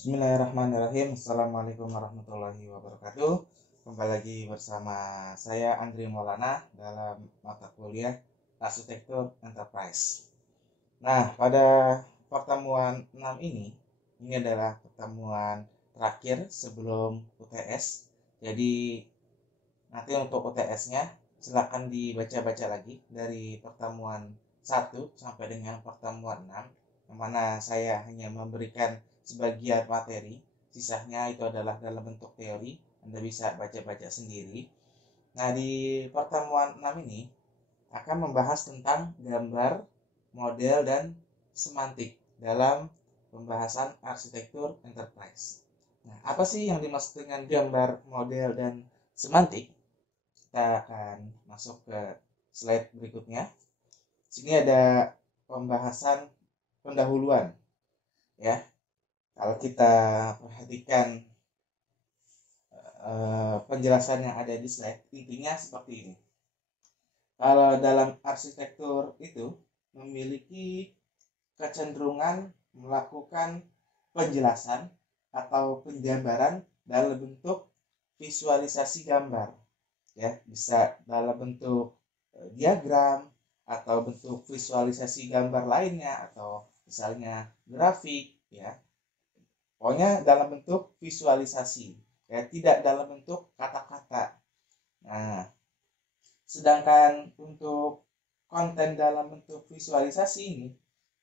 Bismillahirrahmanirrahim. Assalamualaikum warahmatullahi wabarakatuh. Kembali lagi bersama saya Andri Maulana dalam mata kuliah Arsitektur Enterprise. Nah, pada pertemuan 6 ini adalah pertemuan terakhir sebelum UTS. Jadi nanti untuk UTS-nya silakan dibaca-baca lagi dari pertemuan 1 sampai dengan pertemuan 6, yang mana saya hanya memberikan sebagian materi, sisanya itu adalah dalam bentuk teori, Anda bisa baca-baca sendiri. Nah, di pertemuan 6 ini akan membahas tentang gambar, model, dan semantik dalam pembahasan arsitektur enterprise. Nah, apa sih yang dimaksud dengan gambar, model, dan semantik? Kita akan masuk ke slide berikutnya. Sini ada pembahasan pendahuluan, ya. Kalau kita perhatikan penjelasan yang ada di slide, intinya seperti ini. Kalau dalam arsitektur itu memiliki kecenderungan melakukan penjelasan atau penjabaran dalam bentuk visualisasi gambar, ya, bisa dalam bentuk diagram atau bentuk visualisasi gambar lainnya, atau misalnya grafik, ya. Pokoknya dalam bentuk visualisasi, ya, tidak dalam bentuk kata-kata. Nah, sedangkan untuk konten dalam bentuk visualisasi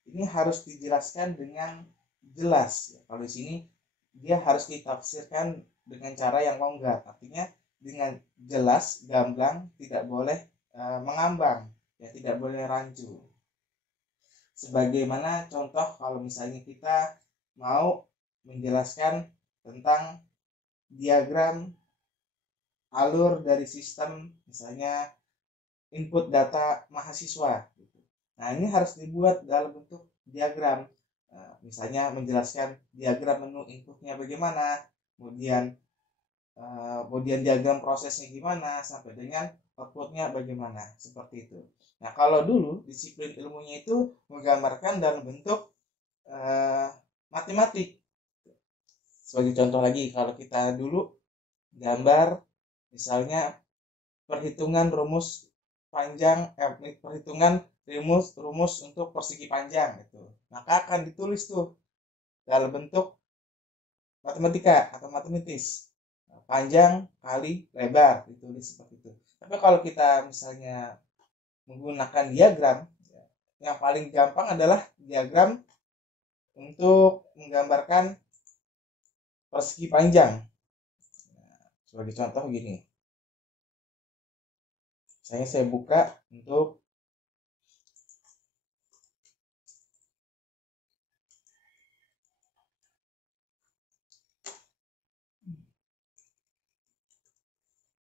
ini harus dijelaskan dengan jelas, ya. Kalau di sini dia harus ditafsirkan dengan cara yang longgar, artinya dengan jelas, gamblang, tidak boleh mengambang, ya, tidak boleh rancu. Sebagaimana contoh kalau misalnya kita mau menjelaskan tentang diagram alur dari sistem, misalnya input data mahasiswa. Nah, ini harus dibuat dalam bentuk diagram. Misalnya menjelaskan diagram menu inputnya bagaimana, kemudian diagram prosesnya gimana, sampai dengan outputnya bagaimana, seperti itu. Nah, kalau dulu disiplin ilmunya itu menggambarkan dalam bentuk matematik. Sebagai contoh lagi, kalau kita dulu gambar misalnya perhitungan rumus panjang, perhitungan rumus untuk persegi panjang itu, maka akan ditulis tuh dalam bentuk matematika atau matematis, panjang kali lebar, ditulis seperti itu. Tapi kalau kita misalnya menggunakan diagram, yang paling gampang adalah diagram untuk menggambarkan persegi panjang. Sebagai contoh gini, saya buka untuk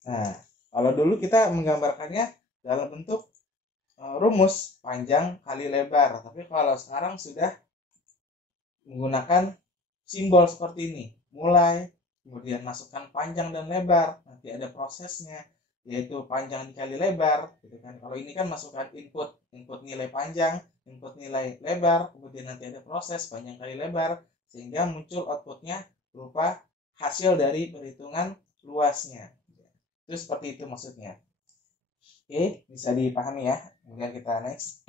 nah, kalau dulu kita menggambarkannya dalam bentuk rumus panjang kali lebar, tapi kalau sekarang sudah menggunakan simbol seperti ini, mulai, kemudian masukkan panjang dan lebar, nanti ada prosesnya, yaitu panjang dikali lebar, gitu kan. Kalau ini kan masukkan input nilai panjang, input nilai lebar, kemudian nanti ada proses panjang kali lebar, sehingga muncul outputnya berupa hasil dari perhitungan luasnya. Itu seperti itu maksudnya. Oke, bisa dipahami ya. Kemudian kita next.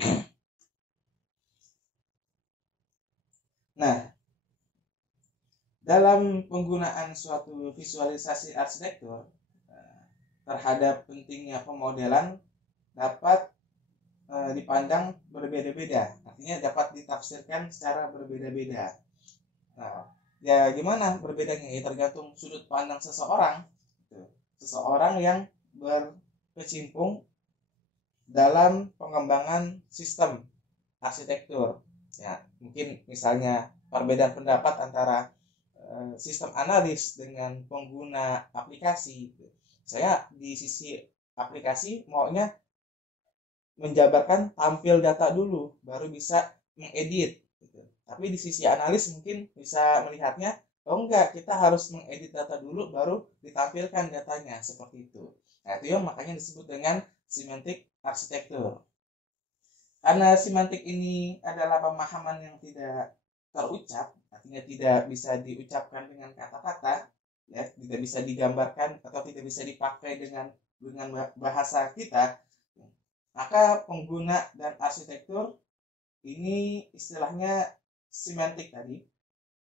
Nah, dalam penggunaan suatu visualisasi arsitektur terhadap pentingnya pemodelan dapat dipandang berbeda-beda, artinya dapat ditafsirkan secara berbeda-beda. Nah, ya gimana berbedanya? Ya tergantung sudut pandang seseorang. Seseorang yang berkecimpung dalam pengembangan sistem arsitektur, ya, mungkin misalnya perbedaan pendapat antara sistem analis dengan pengguna aplikasi. Saya di sisi aplikasi maunya menjabarkan tampil data dulu, baru bisa mengedit, gitu. Tapi di sisi analis mungkin bisa melihatnya, oh enggak, kita harus mengedit data dulu, baru ditampilkan datanya, seperti itu. Nah, itu yang makanya disebut dengan semantik arsitektur. Karena semantik ini adalah pemahaman yang tidak terucap, artinya tidak bisa diucapkan dengan kata-kata, ya, tidak bisa digambarkan atau tidak bisa dipakai dengan bahasa kita, maka pengguna dan arsitektur ini istilahnya semantik tadi.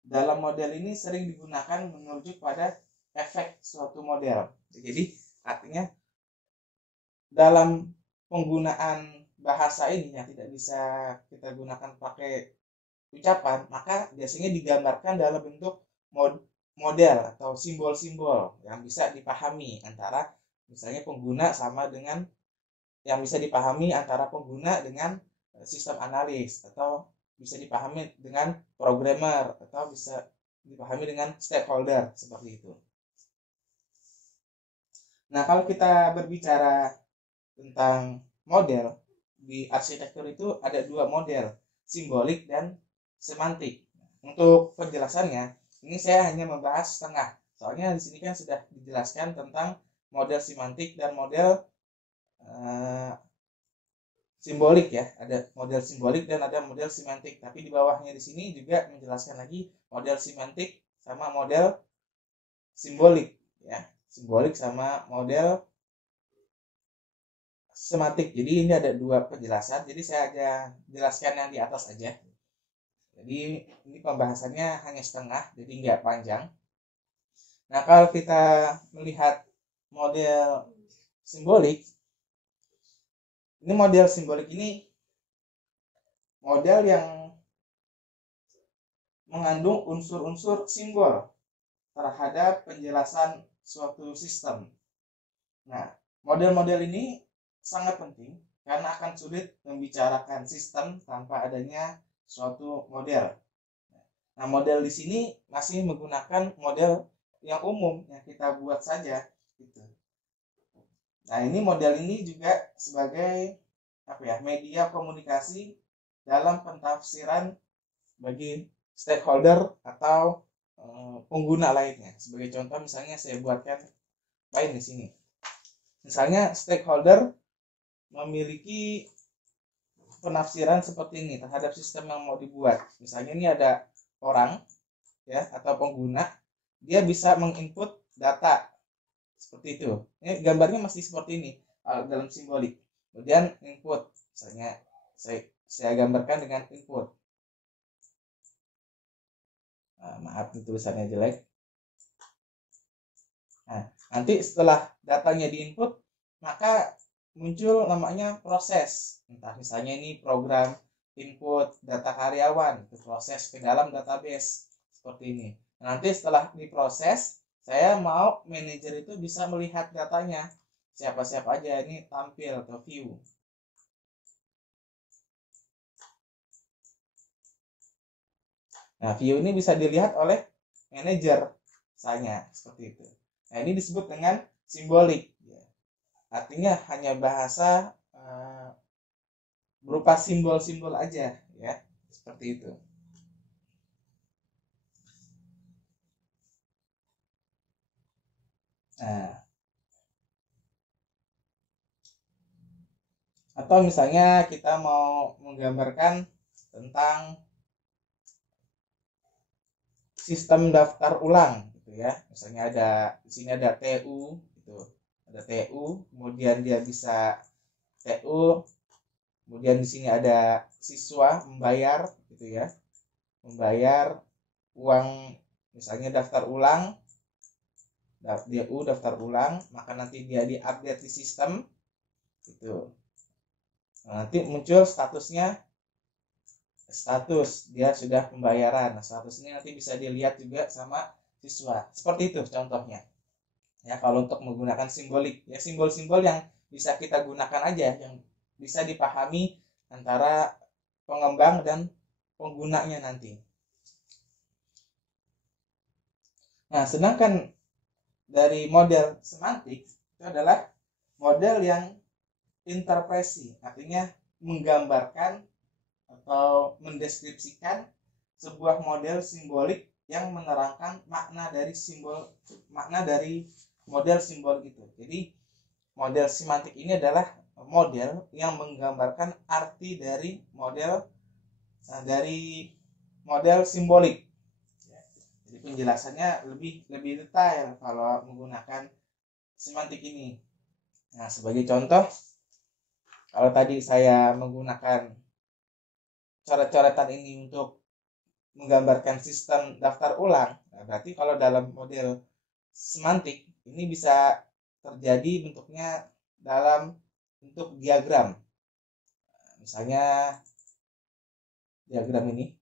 Dalam model ini sering digunakan menuju pada efek suatu model. Jadi artinya dalam penggunaan bahasa ini yang tidak bisa kita gunakan pakai ucapan, maka biasanya digambarkan dalam bentuk model atau simbol-simbol yang bisa dipahami antara misalnya pengguna sama dengan yang bisa dipahami antara pengguna dengan sistem analis, atau bisa dipahami dengan programmer, atau bisa dipahami dengan stakeholder, seperti itu. Nah, kalau kita berbicara tentang model di arsitektur itu ada dua model, simbolik dan semantik. Untuk penjelasannya, ini saya hanya membahas setengah. Soalnya di sini kan sudah dijelaskan tentang model semantik dan model simbolik, ya. Ada model simbolik dan ada model semantik. Tapi di bawahnya di sini juga menjelaskan lagi model semantik sama model simbolik, ya. Simbolik sama model semantik. Jadi ini ada dua penjelasan. Jadi saya aja jelaskan yang di atas aja. Jadi ini pembahasannya hanya setengah, jadi nggak panjang. Nah, kalau kita melihat model simbolik, ini model simbolik ini model yang mengandung unsur-unsur simbol terhadap penjelasan suatu sistem. Nah, model-model ini sangat penting karena akan sulit membicarakan sistem tanpa adanya suatu model. Nah, model di sini masih menggunakan model yang umum yang kita buat saja, gitu. Nah, ini model ini juga sebagai media komunikasi dalam pentafsiran bagi stakeholder atau pengguna lainnya. Sebagai contoh, misalnya saya buatkan lain di sini. Misalnya stakeholder memiliki penafsiran seperti ini terhadap sistem yang mau dibuat. Misalnya ini ada orang, ya, atau pengguna, dia bisa menginput data seperti itu. Ini gambarnya masih seperti ini dalam simbolik. Kemudian input, misalnya saya gambarkan dengan input. Maaf, tulisannya jelek. Nah, nanti setelah datanya diinput, maka muncul namanya proses. Entah misalnya ini program input data karyawan, itu proses ke dalam database seperti ini. Nanti setelah diproses, saya mau manajer itu bisa melihat datanya, siapa-siapa aja ini tampil atau view. Nah, view ini bisa dilihat oleh manajer misalnya, seperti itu. Nah, ini disebut dengan simbolik. Artinya hanya bahasa berupa simbol-simbol aja, ya, seperti itu. Nah, atau misalnya kita mau menggambarkan tentang sistem daftar ulang, gitu ya. Misalnya di sini ada TU, gitu. Ada TU, kemudian dia bisa TU, kemudian di sini ada siswa membayar, gitu ya, membayar uang, misalnya daftar ulang, DU daftar ulang, maka nanti dia diupdate di sistem, gitu. Nah, nanti muncul statusnya, status dia sudah pembayaran. Nah, status ini nanti bisa dilihat juga sama siswa. Seperti itu contohnya. Ya, kalau untuk menggunakan simbolik, ya, simbol-simbol yang bisa kita gunakan aja, yang bisa dipahami antara pengembang dan penggunanya nanti. Nah, sedangkan dari model semantik itu adalah model yang interpresi, artinya menggambarkan atau mendeskripsikan sebuah model simbolik yang menerangkan makna dari model simbol itu. Jadi model semantik ini adalah model yang menggambarkan arti dari model simbolik. Jadi penjelasannya lebih detail kalau menggunakan semantik ini. Nah, sebagai contoh, kalau tadi saya menggunakan coret-coretan ini untuk menggambarkan sistem daftar ulang, nah berarti kalau dalam model semantik ini bisa terjadi bentuknya dalam bentuk diagram. Misalnya diagram ini.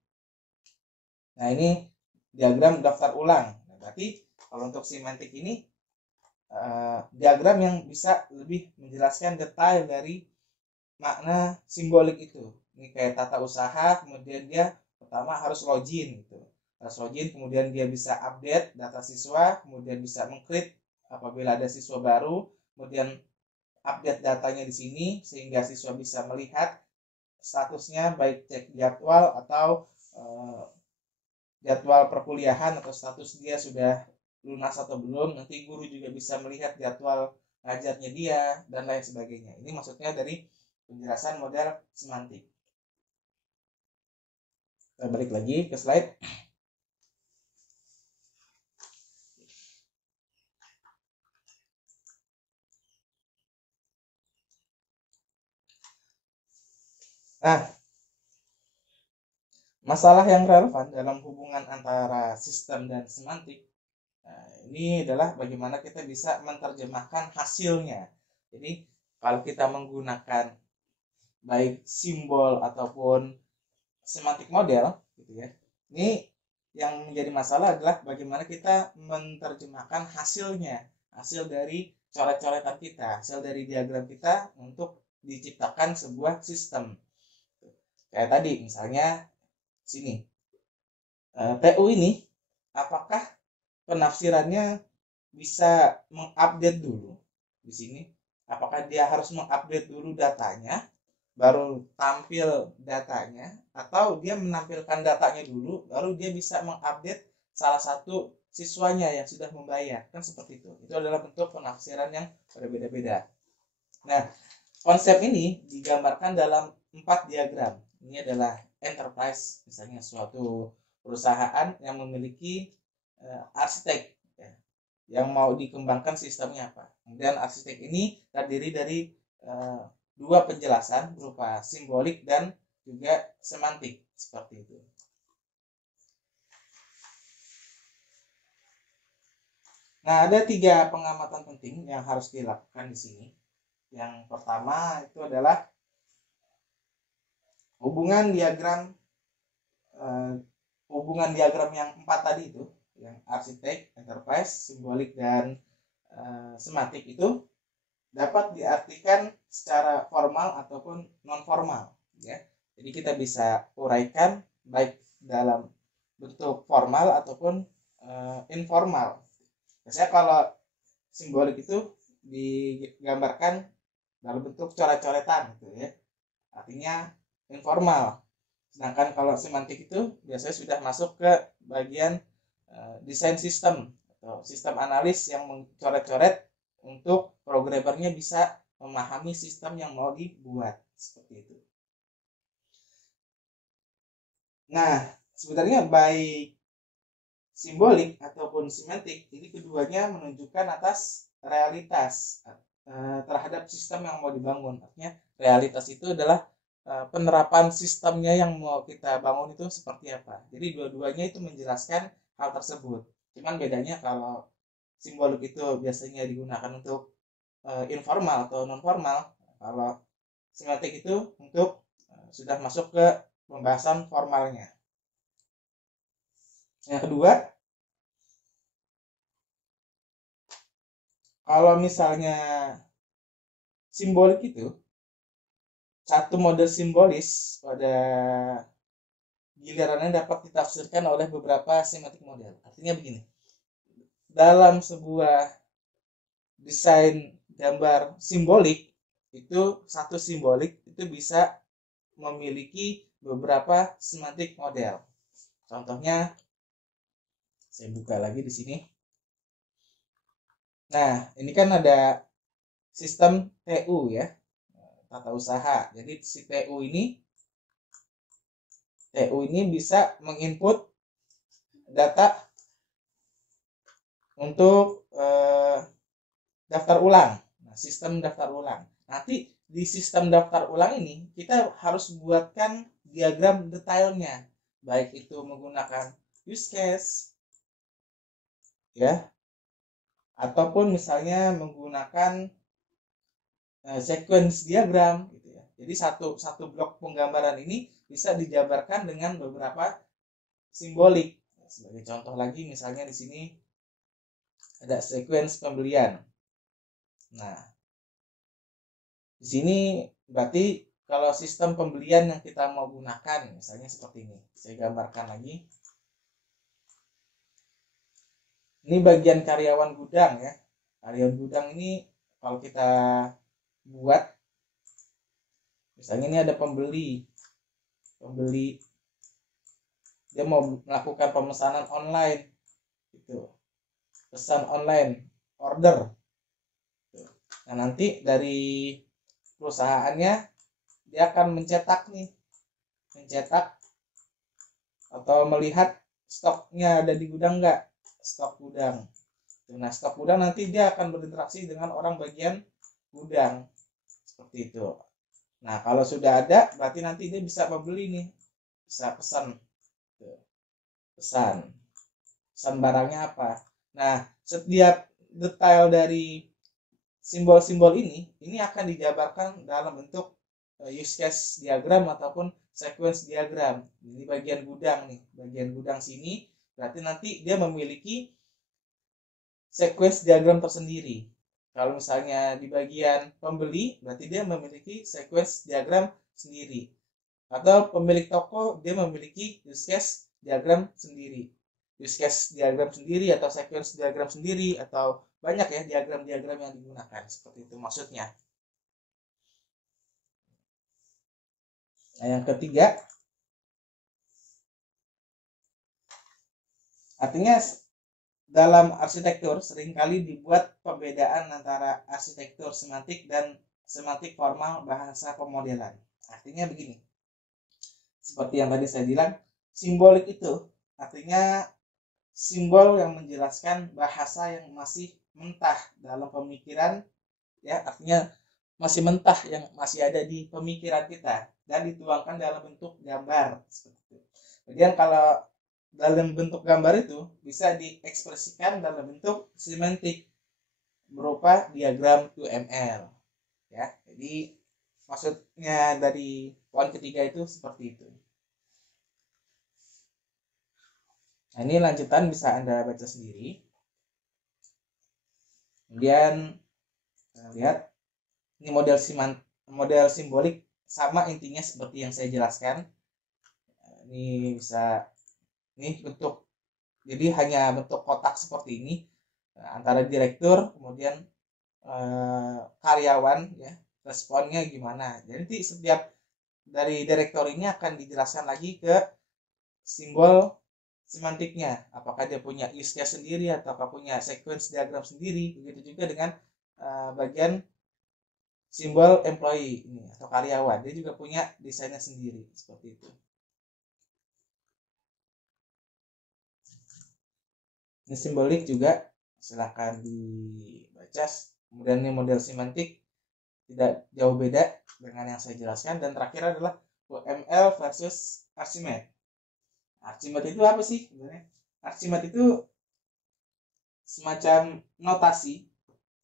Nah, ini diagram daftar ulang. Nah, berarti kalau untuk semantik ini diagram yang bisa lebih menjelaskan detail dari makna simbolik itu. Ini kayak tata usaha, kemudian dia pertama harus login gitu. Harus login, kemudian dia bisa update data siswa, kemudian bisa mengklik apabila ada siswa baru, kemudian update datanya di sini sehingga siswa bisa melihat statusnya, baik cek jadwal atau jadwal perkuliahan atau status dia sudah lunas atau belum. Nanti guru juga bisa melihat jadwal ngajarnya dia dan lain sebagainya. Ini maksudnya dari penjelasan model semantik. Kita balik lagi ke slide. Nah, masalah yang relevan dalam hubungan antara sistem dan semantik, nah, ini adalah bagaimana kita bisa menerjemahkan hasilnya. Jadi kalau kita menggunakan baik simbol ataupun semantik model gitu ya, ini yang menjadi masalah adalah bagaimana kita menerjemahkan hasilnya, hasil dari coret-coretan kita, hasil dari diagram kita untuk diciptakan sebuah sistem. Kayak tadi misalnya sini TU ini, apakah penafsirannya bisa mengupdate dulu di sini? Apakah dia harus mengupdate dulu datanya baru tampil datanya, atau dia menampilkan datanya dulu baru dia bisa mengupdate salah satu siswanya yang sudah membayar? Kan seperti itu. Itu adalah bentuk penafsiran yang berbeda-beda. Nah, konsep ini digambarkan dalam 4 diagram. Ini adalah enterprise, misalnya suatu perusahaan yang memiliki arsitek ya, yang mau dikembangkan sistemnya apa. Kemudian arsitek ini terdiri dari dua penjelasan berupa simbolik dan juga semantik, seperti itu. Nah, ada 3 pengamatan penting yang harus dilakukan di sini. Yang pertama itu adalah hubungan diagram yang 4 tadi itu, yang arsitek, enterprise, simbolik, dan semantik itu dapat diartikan secara formal ataupun non formal ya. Jadi kita bisa uraikan baik dalam bentuk formal ataupun informal. Biasanya kalau simbolik itu digambarkan dalam bentuk coret-coretan gitu ya, artinya informal. Sedangkan kalau semantik itu biasanya sudah masuk ke bagian desain sistem atau sistem analis yang mencoret-coret untuk programmernya bisa memahami sistem yang mau dibuat, seperti itu. Nah, sebenarnya baik simbolik ataupun semantik, ini keduanya menunjukkan atas realitas terhadap sistem yang mau dibangun. Artinya realitas itu adalah penerapan sistemnya yang mau kita bangun itu seperti apa. Jadi dua-duanya itu menjelaskan hal tersebut. Cuman bedanya kalau simbolik itu biasanya digunakan untuk informal atau non formal, kalau semantik itu untuk sudah masuk ke pembahasan formalnya. Yang kedua, kalau misalnya simbolik itu satu model simbolis pada gilirannya dapat ditafsirkan oleh beberapa semantik model. Artinya begini, dalam sebuah desain gambar simbolik itu satu simbolik itu bisa memiliki beberapa semantik model. Contohnya saya buka lagi di sini. Nah, ini kan ada sistem TU ya, tata usaha. Jadi si TU ini bisa menginput data untuk daftar ulang. Nah, sistem daftar ulang. Nanti di sistem daftar ulang ini kita harus buatkan diagram detailnya, baik itu menggunakan use case ya, ataupun misalnya menggunakan sequence diagram gitu ya. Jadi satu blok penggambaran ini bisa dijabarkan dengan beberapa simbolik. Sebagai contoh lagi, misalnya di sini ada sequence pembelian. Nah, di sini berarti kalau sistem pembelian yang kita mau gunakan, misalnya seperti ini. Saya gambarkan lagi. Ini bagian karyawan gudang ya. Karyawan gudang ini kalau kita buat, misalnya ini ada pembeli dia mau melakukan pemesanan online gitu, pesan online, order. Nah, nanti dari perusahaannya dia akan mencetak atau melihat stoknya ada di gudang nggak, stok gudang. Nah, stok gudang nanti dia akan berinteraksi dengan orang bagian gudang seperti itu. Nah, kalau sudah ada berarti nanti dia bisa membeli nih, bisa pesan barangnya apa. Nah, setiap detail dari simbol-simbol ini akan dijabarkan dalam bentuk use case diagram ataupun sequence diagram. Ini bagian gudang nih, bagian gudang sini berarti nanti dia memiliki sequence diagram tersendiri. Kalau misalnya di bagian pembeli berarti dia memiliki sequence diagram sendiri. Atau pemilik toko dia memiliki use case diagram sendiri. Use case diagram sendiri atau sequence diagram sendiri, atau banyak ya diagram-diagram yang digunakan, seperti itu maksudnya. Nah, yang ketiga, artinya dalam arsitektur seringkali dibuat perbedaan antara arsitektur semantik dan semantik formal bahasa pemodelan. Artinya begini, seperti yang tadi saya bilang, simbolik itu artinya simbol yang menjelaskan bahasa yang masih mentah dalam pemikiran ya, artinya masih mentah yang masih ada di pemikiran kita dan dituangkan dalam bentuk gambar seperti itu. Kemudian kalau dalam bentuk gambar itu bisa diekspresikan dalam bentuk semantik berupa diagram UML ya. Jadi maksudnya dari poin ketiga itu seperti itu. Nah, ini lanjutan bisa Anda baca sendiri. Kemudian lihat, ini model simbolik sama intinya seperti yang saya jelaskan. Ini bisa, ini bentuk, jadi hanya bentuk kotak seperti ini antara direktur kemudian karyawan ya, responnya gimana. Jadi setiap dari direktur ini akan dijelaskan lagi ke simbol semantiknya, apakah dia punya use case sendiri ataukah punya sequence diagram sendiri. Begitu juga dengan bagian simbol employee ini atau karyawan, dia juga punya desainnya sendiri seperti itu. Ini simbolik juga silahkan dibaca. Kemudian ini model semantik tidak jauh beda dengan yang saya jelaskan. Dan terakhir adalah UML versus Archimedes. Archimedes itu apa sih sebenarnya? Archimedes itu semacam notasi,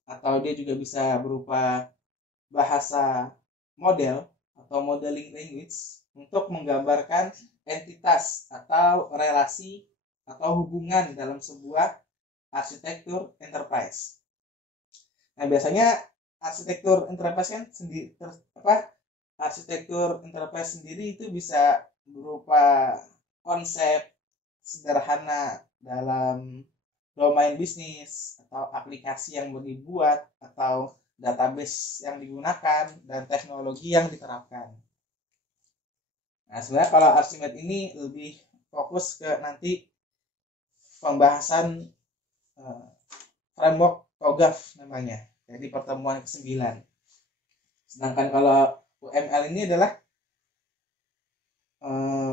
atau dia juga bisa berupa bahasa model atau modeling language untuk menggambarkan entitas atau relasi atau hubungan dalam sebuah arsitektur enterprise. Nah, biasanya arsitektur enterprise kan arsitektur enterprise sendiri itu bisa berupa konsep sederhana dalam domain bisnis atau aplikasi yang mau dibuat atau database yang digunakan dan teknologi yang diterapkan. Nah, sebenarnya kalau Archimedes ini lebih fokus ke nanti pembahasan framework TOGAF namanya, jadi pertemuan ke-9. Sedangkan kalau UML ini adalah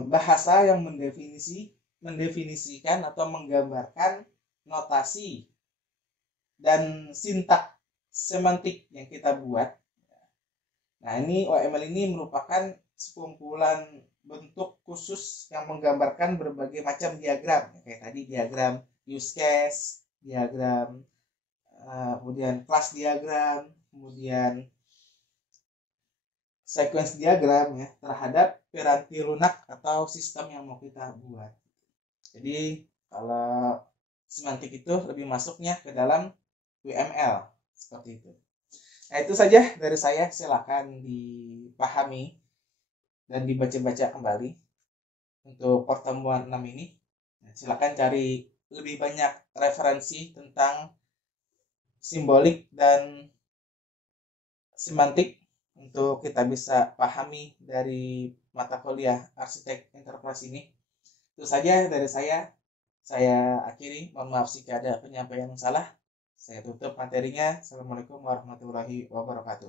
bahasa yang mendefinisikan atau menggambarkan notasi dan sintak semantik yang kita buat. Nah, ini OML ini merupakan sekumpulan bentuk khusus yang menggambarkan berbagai macam diagram. Kayak tadi diagram use case, diagram kemudian kelas diagram, kemudian sequence diagram ya terhadap piranti lunak atau sistem yang mau kita buat. Jadi kalau semantik itu lebih masuknya ke dalam UML seperti itu. Nah, itu saja dari saya, silakan dipahami dan dibaca-baca kembali untuk pertemuan 6 ini. Nah, silakan cari lebih banyak referensi tentang simbolik dan semantik untuk kita bisa pahami dari mata kuliah arsitek enterprise ini. Itu saja dari saya. Saya akhiri. Mohon maaf jika ada penyampaian yang salah. Saya tutup materinya. Assalamualaikum warahmatullahi wabarakatuh.